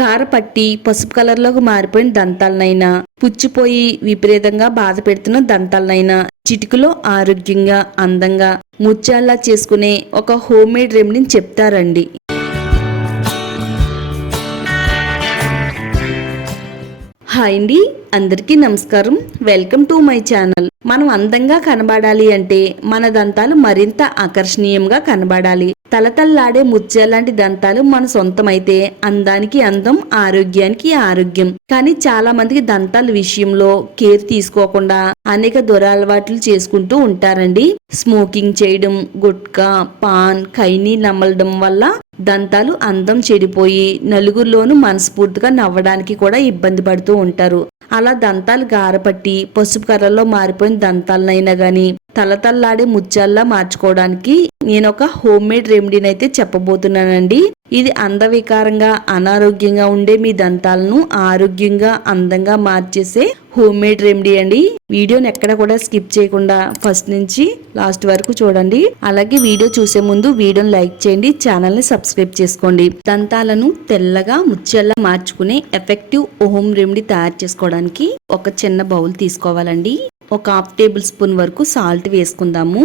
గార పట్టి పసుపు కలర్లోకి మారిపోయిన దంతాలనైనా పుచ్చిపోయి విపరీతంగా బాధ పెడుతున్న దంతాలనైనా చిటికలో ఆరోగ్యంగా అందంగా ముత్యాల్లా చేసుకునే ఒక హోమ్ మేడ్ రెమెడీని చెప్తారండి. హాయ్ అండి. అందరికీ నమస్కారం. Welcome to my channel. మనం అందంగా కనబడాలి అంటే మన దంతాలు మరింత ఆకర్షణీయంగా కనబడాలి. తలతల్లాడే ముత్యాలాంటి దంతాలు మన సొంతమైతే అందానికి అందం ఆరోగ్యానికి ఆరోగ్యం. కానీ చాలా మందికి దంతాల విషయంలో కేర్ తీసుకోకుండా అనేక దురలవాట్లు చేసుకుంటూ ఉంటారండి. స్మోకింగ్ చేయడం గుట్కా పాన్ ఖైనీ నమ్మలడం వల్ల దంతాలు అందం చెడిపోయి నలుగురిలోనూ మనస్ఫూర్తిగా నవ్వడానికి కూడా ఇబ్బంది పడుతూ ఉంటారు. అలా దంతాలు గారపట్టి పసుపు కర్రల్లో మారిపోయిన దంతాలనైనా గాని తలతల్లాడే ముత్యాల్లా మార్చుకోవడానికి నేను ఒక హోమ్ మేడ్ రెమెడీని అయితే చెప్పబోతున్నానండి. ఇది అందవికారంగా అనారోగ్యంగా ఉండే మీ దంతాలను ఆరోగ్యంగా అందంగా మార్చేసే హోమ్ మేడ్ రెమెడీ అండి. వీడియోని ఎక్కడ కూడా స్కిప్ చేయకుండా ఫస్ట్ నుంచి లాస్ట్ వరకు చూడండి. అలాగే వీడియో చూసే ముందు వీడియోని లైక్ చేయండి ఛానల్ని సబ్స్క్రైబ్ చేసుకోండి. దంతాలను తెల్లగా ముత్యాల్లా మార్చుకునే ఎఫెక్టివ్ హోమ్ రెమెడీ తయారు చేసుకోవడానికి ఒక చిన్న బౌల్ తీసుకోవాలండి. ఒక హాఫ్ టేబుల్ స్పూన్ వరకు సాల్ట్ వేసుకుందాము.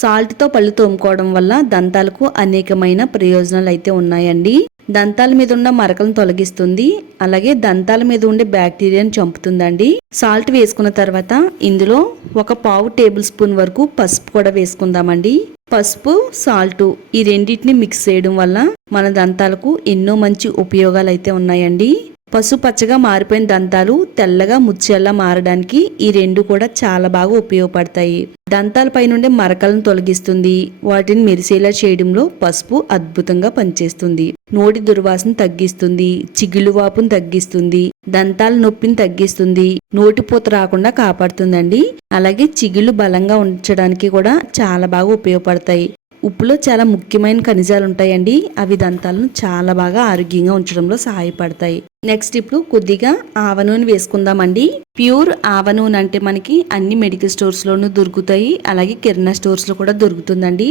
సాల్ట్తో పళ్ళు తోముకోవడం వల్ల దంతాలకు అనేకమైన ప్రయోజనాలు అయితే ఉన్నాయండి. దంతాల మీద ఉన్న మరకలను తొలగిస్తుంది. అలాగే దంతాల మీద ఉండే బ్యాక్టీరియాను చంపుతుందండి. సాల్ట్ వేసుకున్న తర్వాత ఇందులో ఒక పావు టేబుల్ స్పూన్ వరకు పసుపు కూడా వేసుకుందామండి. పసుపు సాల్ట్ ఈ రెండింటిని మిక్స్ చేయడం వల్ల మన దంతాలకు ఎన్నో మంచి ఉపయోగాలు అయితే ఉన్నాయండి. పసుపచ్చగా మారిపోయిన దంతాలు తెల్లగా ముత్యాల్లా మారడానికి ఈ రెండు కూడా చాలా బాగా ఉపయోగపడతాయి. దంతాల పైనుండే మరకలను తొలగిస్తుంది. వాటిని మెరిసేలా చేయడంలో పసుపు అద్భుతంగా పనిచేస్తుంది. నోటి దుర్వాసన తగ్గిస్తుంది. చిగులు వాపును తగ్గిస్తుంది. దంతాల నొప్పిని తగ్గిస్తుంది. నోటిపూత రాకుండా కాపాడుతుందండి. అలాగే చిగుళ్ళు బలంగా ఉంచడానికి కూడా చాలా బాగా ఉపయోగపడతాయి. ఉప్పులో చాలా ముఖ్యమైన ఖనిజాలు ఉంటాయండి. అవి దంతాలను చాలా బాగా ఆరోగ్యంగా ఉంచడంలో సహాయపడతాయి. నెక్స్ట్ ఇప్పుడు కొద్దిగా ఆవ నూనె వేసుకుందామండి. ప్యూర్ ఆవ నూనె అంటే మనకి అన్ని మెడికల్ స్టోర్స్ లోనూ దొరుకుతాయి. అలాగే కిరాణా స్టోర్స్లో కూడా దొరుకుతుందండి.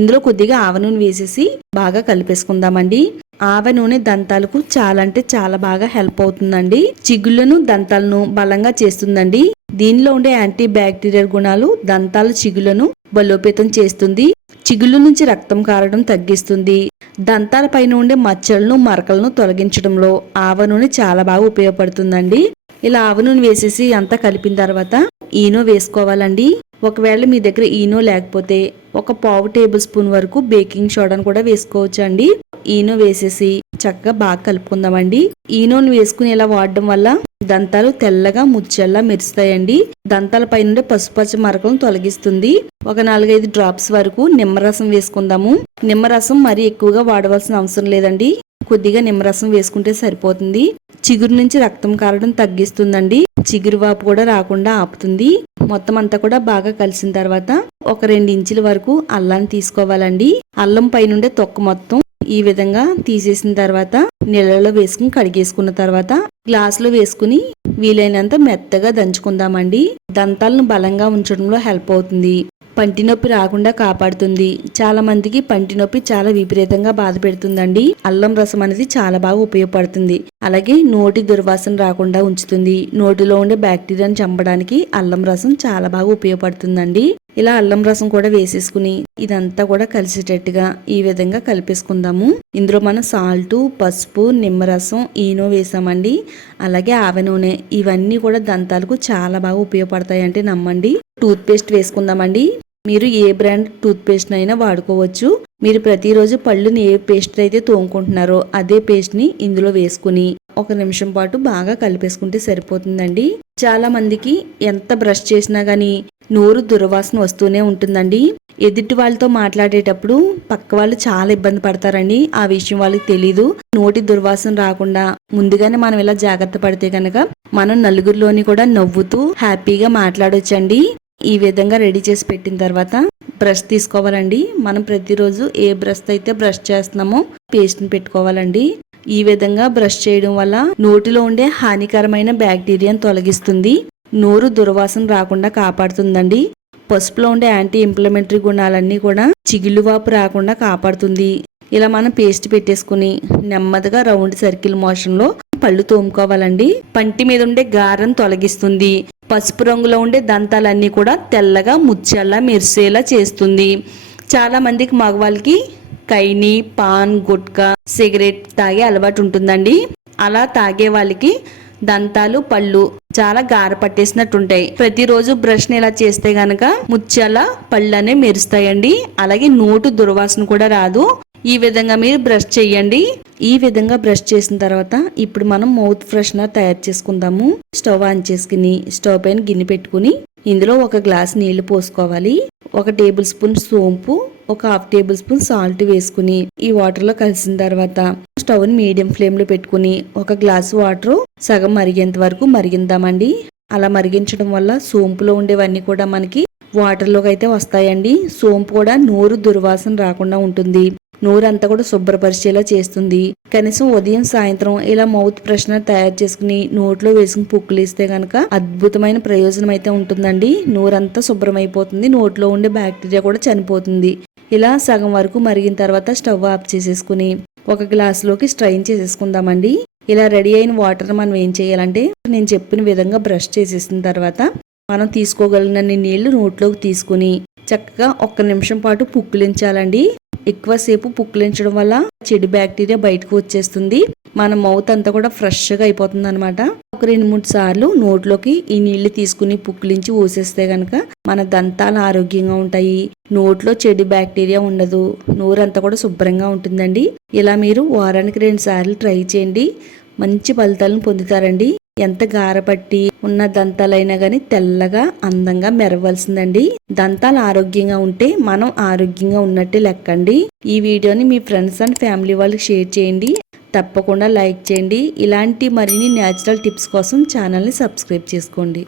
ఇందులో కొద్దిగా ఆవ నూనె వేసేసి బాగా కలిపేసుకుందామండి. ఆవ నూనె దంతాలకు చాలా అంటే చాలా బాగా హెల్ప్ అవుతుందండి. చిగుళ్ళను దంతాలను బలంగా చేస్తుందండి. దీనిలో ఉండే యాంటీ బ్యాక్టీరియల్ గుణాలు దంతాల చిగులను బలోపేతం చేస్తుంది. చిగుళ్ళు నుంచి రక్తం కారడం తగ్గిస్తుంది. దంతాల పైన ఉండే మచ్చలను మరకలను తొలగించడంలో ఆవ నూనె చాలా బాగా ఉపయోగపడుతుందండి. ఇలా ఆవ నూనె వేసేసి అంతా కలిపిన తర్వాత ఈనో వేసుకోవాలండి. ఒకవేళ మీ దగ్గర ఈనో లేకపోతే ఒక పావు టేబుల్ స్పూన్ వరకు బేకింగ్ సోడాను కూడా వేసుకోవచ్చు అండి ఈనో వేసేసి చక్కగా బాగా కలుపుకుందామండి. ఈనోను వేసుకుని ఇలా వాడడం వల్ల దంతాలు తెల్లగా ముచ్చల్లా మెరుస్తాయండి. దంతాల పైన పసుపచ్చ మరకలను తొలగిస్తుంది. ఒక నాలుగైదు డ్రాప్స్ వరకు నిమ్మరసం వేసుకుందాము. నిమ్మరసం మరీ ఎక్కువగా వాడవలసిన అవసరం లేదండి. కొద్దిగా నిమ్మరసం వేసుకుంటే సరిపోతుంది. చిగురు నుంచి రక్తం కారడం తగ్గిస్తుందండి. చిగురు వాపు కూడా రాకుండా ఆపుతుంది. మొత్తం అంతా కూడా బాగా కలిసిన తర్వాత ఒక రెండు ఇంచుల వరకు అల్లాన్ని తీసుకోవాలండి. అల్లం పైనుండే తొక్క మొత్తం ఈ విధంగా తీసేసిన తర్వాత నీళ్ళలో వేసుకుని కడిగేసుకున్న తర్వాత గ్లాసులో వేసుకుని వీలైనంత మెత్తగా దంచుకుందామండి. దంతాలను బలంగా ఉంచడంలో హెల్ప్ అవుతుంది. పంటి నొప్పి రాకుండా కాపాడుతుంది. చాలా మందికి పంటి నొప్పి చాలా విపరీతంగా బాధ పెడుతుందండి. అల్లం రసం అనేది చాలా బాగా ఉపయోగపడుతుంది. అలాగే నోటి దుర్వాసన రాకుండా ఉంచుతుంది. నోటిలో ఉండే బ్యాక్టీరియాను చంపడానికి అల్లం రసం చాలా బాగా ఉపయోగపడుతుందండి. ఇలా అల్లం రసం కూడా వేసేసుకుని ఇదంతా కూడా కలిసేటట్టుగా ఈ విధంగా కలిపేసుకుందాము. ఇందులో మనం సాల్ట్ పసుపు నిమ్మరసం ఈనో వేసామండి. అలాగే ఆవ నూనె ఇవన్నీ కూడా దంతాలకు చాలా బాగా ఉపయోగపడతాయంటే నమ్మండి. టూత్ పేస్ట్ వేసుకుందామండి. మీరు ఏ బ్రాండ్ టూత్ పేస్ట్ అయినా వాడుకోవచ్చు. మీరు ప్రతిరోజు పళ్ళుని ఏ పేస్ట్ అయితే తోముకుంటున్నారో అదే పేస్ట్ని ఇందులో వేసుకుని ఒక నిమిషం పాటు బాగా కలిపేసుకుంటే సరిపోతుందండి. చాలా మందికి ఎంత బ్రష్ చేసినా గానీ నోరు దుర్వాసన వస్తూనే ఉంటుందండి. ఎదుటి వాళ్ళతో మాట్లాడేటప్పుడు పక్క వాళ్ళు చాలా ఇబ్బంది పడతారండి. ఆ విషయం వాళ్ళకి తెలీదు. నోటి దుర్వాసన రాకుండా ముందుగానే మనం ఇలా జాగ్రత్త పడితే కనుక మనం నలుగురిలోని కూడా నవ్వుతూ హ్యాపీగా మాట్లాడొచ్చండి. ఈ విధంగా రెడీ చేసి పెట్టిన తర్వాత బ్రష్ తీసుకోవాలండి. మనం ప్రతిరోజు ఏ బ్రష్ అయితే బ్రష్ చేస్తున్నామో పేస్ట్ని పెట్టుకోవాలండి. ఈ విధంగా బ్రష్ చేయడం వల్ల నోటిలో ఉండే హానికరమైన బ్యాక్టీరియాను తొలగిస్తుంది. నోరు దుర్వాసన రాకుండా కాపాడుతుందండి. పసుపులో ఉండే యాంటీ ఇంప్లమెంటరీ గుణాలన్నీ కూడా చిగుళ్ళు వాపు రాకుండా కాపాడుతుంది. ఇలా మనం పేస్ట్ పెట్టేసుకుని నెమ్మదిగా రౌండ్ సర్కిల్ మోషన్లో పళ్ళు తోముకోవాలండి. పంటి మీద ఉండే గారం తొలగిస్తుంది. పసుపు రంగులో ఉండే దంతాలన్నీ కూడా తెల్లగా ముచ్చల్లా మెరిసేలా చేస్తుంది. చాలా మందికి మగవాళ్ళకి కైని పాన్ గుట్కా సిగరెట్ తాగే అలవాటు ఉంటుందండి. అలా తాగే వాళ్ళకి దంతాలు పళ్ళు చాలా గార పట్టేసినట్టుంటాయి. ప్రతిరోజు బ్రష్ని ఇలా చేస్తే గనక ముత్యాల పళ్ళు అనేవి మెరుస్తాయండి. అలాగే నోటు దుర్వాసన కూడా రాదు. ఈ విధంగా మీరు బ్రష్ చేయండి. ఈ విధంగా బ్రష్ చేసిన తర్వాత ఇప్పుడు మనం మౌత్ ఫ్రెషనర్ తయారు చేసుకుందాము. స్టవ్ ఆన్ చేసుకుని స్టవ్ పైన గిన్నె పెట్టుకుని ఇందులో ఒక గ్లాస్ నీళ్ళు పోసుకోవాలి. ఒక టేబుల్ స్పూన్ సోంపు ఒక హాఫ్ టేబుల్ స్పూన్ సాల్ట్ వేసుకుని ఈ వాటర్లో కలిసిన తర్వాత స్టవ్ని మీడియం ఫ్లేమ్లో పెట్టుకుని ఒక గ్లాస్ వాటర్ సగం మరిగేంత వరకు మరిగిందామండి. అలా మరిగించడం వల్ల సోంపులో ఉండేవన్నీ కూడా మనకి వాటర్లోకి అయితే వస్తాయండి. సోంపు కూడా నోరు దుర్వాసన రాకుండా ఉంటుంది. నోరంతా కూడా శుభ్రపరిచేలా చేస్తుంది. కనీసం ఉదయం సాయంత్రం ఇలా మౌత్ ఫ్రెషనర్ తయారు చేసుకుని నోట్లో వేసుకుని పుక్కులేస్తే గనక అద్భుతమైన ప్రయోజనం అయితే ఉంటుందండి. నోరంతా శుభ్రమైపోతుంది. నోట్లో ఉండే బ్యాక్టీరియా కూడా చనిపోతుంది. ఇలా సగం వరకు మరిగిన తర్వాత స్టవ్ ఆఫ్ చేసేసుకుని ఒక గ్లాసులోకి స్ట్రైన్ చేసేసుకుందామండి. ఇలా రెడీ అయిన వాటర్ మనం ఏం చేయాలంటే నేను చెప్పిన విధంగా బ్రష్ చేసేసిన తర్వాత మనం తీసుకోగలిగినన్ని నీళ్ళు నోట్లోకి తీసుకుని చక్కగా ఒక్క నిమిషం పాటు పుక్కిలించాలండి. ఎక్కువసేపు పుక్కిలించడం వల్ల చెడు బ్యాక్టీరియా బయటకు వచ్చేస్తుంది. మన మౌత్ అంతా కూడా ఫ్రెష్గా అయిపోతుంది అనమాట ఒక రెండు మూడు సార్లు నోట్లోకి ఈ నీళ్ళు తీసుకుని పుక్కిలించి ఊసేస్తే గనక మన దంతాలు ఆరోగ్యంగా ఉంటాయి. నోట్లో చెడు బ్యాక్టీరియా ఉండదు. నోరంతా కూడా శుభ్రంగా ఉంటుందండి. ఇలా మీరు వారానికి రెండు సార్లు ట్రై చేయండి. మంచి ఫలితాలను పొందుతారండి. ఎంత గారపట్టి ఉన్న దంతాలైనా గాని తెల్లగా అందంగా మెరవలసిందండి. దంతాలు ఆరోగ్యంగా ఉంటే మనం ఆరోగ్యంగా ఉన్నట్టే లెక్కండి. ఈ వీడియోని మీ ఫ్రెండ్స్ అండ్ ఫ్యామిలీ వాళ్ళకి షేర్ చేయండి. తప్పకుండా లైక్ చేయండి. ఇలాంటి మరిన్ని న్యాచురల్ టిప్స్ కోసం ఛానల్ని సబ్స్క్రైబ్ చేసుకోండి.